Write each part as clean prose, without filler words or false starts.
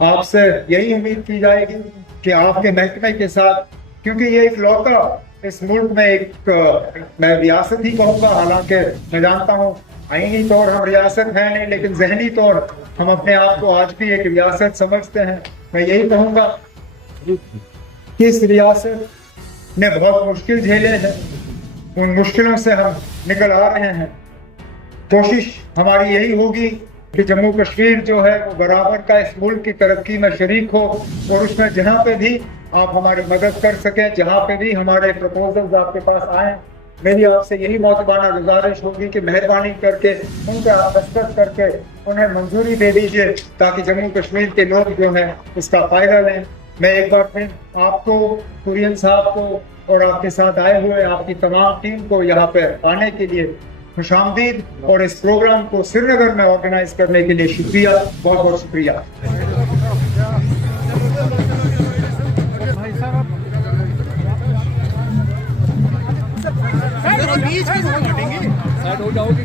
आपसे यही उम्मीद की जाएगी कि आपके महकमे के साथ, क्योंकि ये एक लौता इस मुल्क में एक मैं रियासत ही कहूँगा, हालांकि मैं जानता हूँ आईनी तौर हम रियासत हैं नहीं, लेकिन जहनी तौर हम अपने आप को आज भी एक रियासत समझते हैं। मैं यही कहूँगा कि इस रियासत ने बहुत मुश्किल झेले हैं, उन मुश्किलों से हम निकल आ रहे हैं। कोशिश हमारी यही होगी कि जम्मू कश्मीर जो है वो बराबर का इस मुल्क की तरक्की में शरीक हो, और उसमें जहाँ पे भी आप हमारी मदद कर सकें, जहाँ पे भी हमारे प्रपोजल्स आपके पास आए, मेरी आपसे यही मौतबाना गुजारिश होगी कि मेहरबानी करके उन पर आप दस्तखत करके उन्हें मंजूरी दे दीजिए, ताकि जम्मू कश्मीर के लोग जो हैं इसका फायदा लें। मैं एक बार फिर आपको, कुरियन साहब को और आपके साथ आए हुए आपकी तमाम टीम को यहाँ पे आने के लिए खुशामदीद, और इस प्रोग्राम को श्रीनगर में ऑर्गेनाइज करने के लिए शुक्रिया, बहुत बहुत शुक्रिया। हो जाओगे।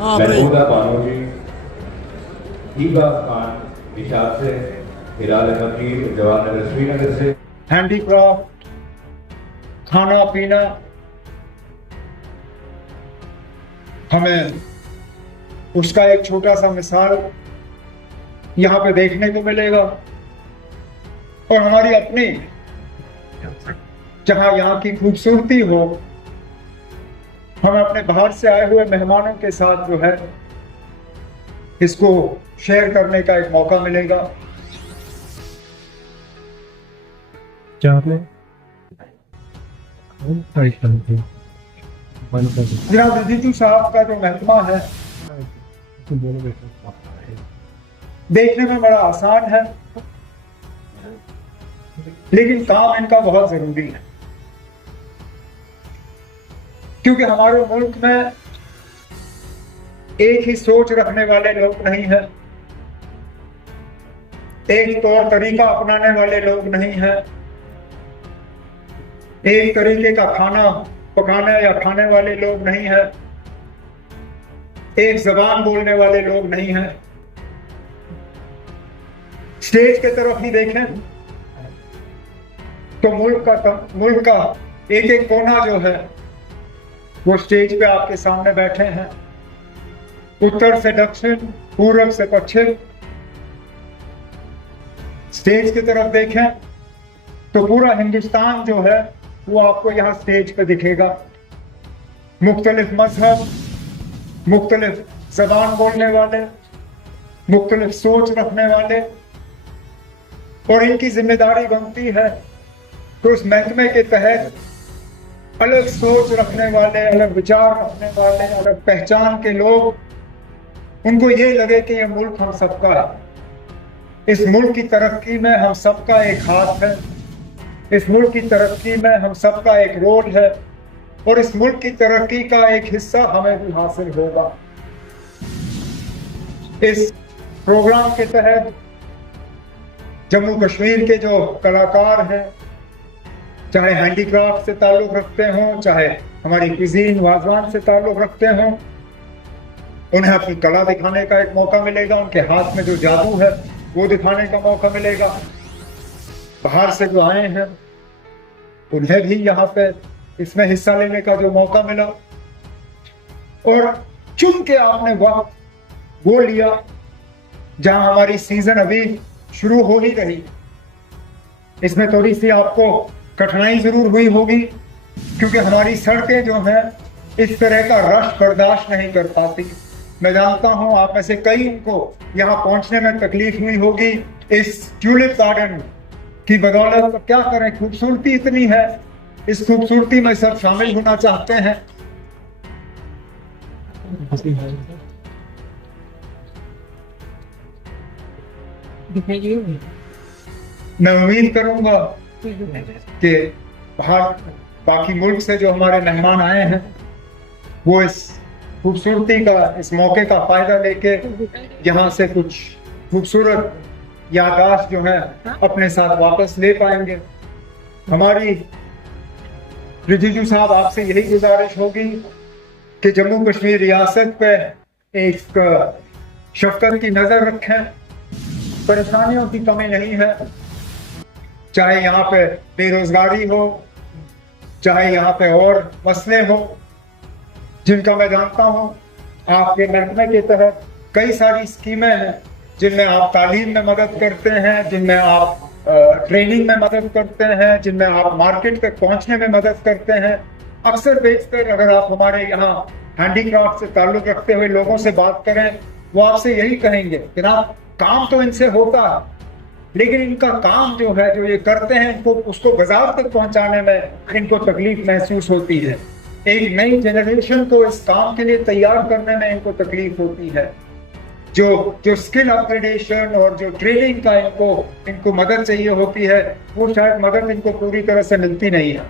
महबूबा बानोजी, हीबा खान निशात से, हिलाल फकीर जवाहर नगर श्रीनगर से। हैंडीक्राफ्ट, खाना पीना, हमें उसका एक छोटा सा मिसाल यहाँ पे देखने को मिलेगा, और हमारी अपनी जहाँ यहाँ की खूबसूरती हो, हमें अपने बाहर से आए हुए मेहमानों के साथ जो है इसको शेयर करने का एक मौका मिलेगा। जनाब रिजिजू साहब का जो महकमा है देखने में बड़ा आसान है, लेकिन काम इनका बहुत जरूरी है, क्योंकि हमारे मुल्क में एक ही सोच रखने वाले लोग नहीं हैं, एक तौर तरीका अपनाने वाले लोग नहीं हैं, एक तरीके का खाना पकाने या खाने वाले लोग नहीं हैं, एक जबान बोलने वाले लोग नहीं हैं। स्टेज के तरफ ही देखें तो मुल्क का एक एक कोना जो है वो स्टेज पे आपके सामने बैठे हैं, उत्तर से दक्षिण, पूरब से पश्चिम। स्टेज की तरफ देखें तो पूरा हिंदुस्तान जो है वो आपको यहाँ स्टेज पे दिखेगा। मुख्तलिफ मजहब, मुख्तलिफ जबान बोलने वाले, मुख्तलिफ सोच रखने वाले, और इनकी जिम्मेदारी बनती है तो उस महकमे के तहत अलग सोच रखने वाले, अलग विचार रखने वाले, अलग पहचान के लोग, उनको ये लगे कि ये मुल्क हम सबका है, इस मुल्क की तरक्की में हम सबका एक हाथ है, इस मुल्क की तरक्की में हम सबका एक रोल है, और इस मुल्क की तरक्की का एक हिस्सा हमें भी हासिल होगा। इस प्रोग्राम के तहत जम्मू कश्मीर के जो कलाकार हैं, चाहे हैंडीक्राफ्ट से ताल्लुक रखते हों, चाहे हमारी कुजीन वाजवान से ताल्लुक रखते हों, उन्हें अपनी कला दिखाने का एक मौका मिलेगा, उनके हाथ में जो जादू है वो दिखाने का मौका मिलेगा। बाहर से जो आए हैं उन्हें भी यहाँ पे इसमें हिस्सा लेने का जो मौका मिला, और चुन के आपने वक्त वो लिया जहां हमारी सीजन अभी शुरू हो ही रही। इसमें थोड़ी सी आपको कठिनाई जरूर हुई होगी, क्योंकि हमारी सड़कें जो हैं इस तरह का रश बर्दाश्त नहीं कर पाती। मैं जानता हूं आप में से कई को यहाँ पहुंचने में तकलीफ हुई होगी। इस ट्यूलिप गार्डन की बदौलत क्या करें, खूबसूरती इतनी है, इस खूबसूरती में सब शामिल होना चाहते हैं। मैं उम्मीद करूंगा कि बाकी मुल्क से जो हमारे मेहमान आए हैं वो इस खूबसूरती का, इस मौके का फायदा लेके यहाँ से कुछ खूबसूरत याददाश्त जो है अपने साथ वापस ले पाएंगे। हमारी रिजिजू साहब आपसे यही गुजारिश होगी कि जम्मू कश्मीर रियासत पे एक शफकत की नजर रखें। परेशानियों की कमी नहीं है, चाहे यहाँ पे बेरोजगारी हो, चाहे यहाँ पे और मसले हो जिनका मैं जानता हूँ। आपके महकमे के तहत कई सारी स्कीमें हैं जिनमें आप तालीम में मदद करते हैं, जिनमें आप ट्रेनिंग में मदद करते हैं, जिनमें आप मार्केट तक पहुंचने में मदद करते हैं। अक्सर बेशतर अगर आप हमारे यहाँ हैंडीक्राफ्ट से ताल्लुक रखते हुए लोगों से बात करें, वो आपसे यही कहेंगे कि ना, काम तो इनसे होता है, लेकिन इनका काम जो है, जो ये करते हैं, इनको उसको बाजार तक पहुंचाने में इनको तकलीफ महसूस होती है। एक नई जनरेशन को इस काम के लिए तैयार करने में इनको तकलीफ होती है। जो स्किल अपग्रेडेशन और जो ट्रेनिंग का इनको मदद चाहिए होती है, वो शायद मदद इनको पूरी तरह से मिलती नहीं है।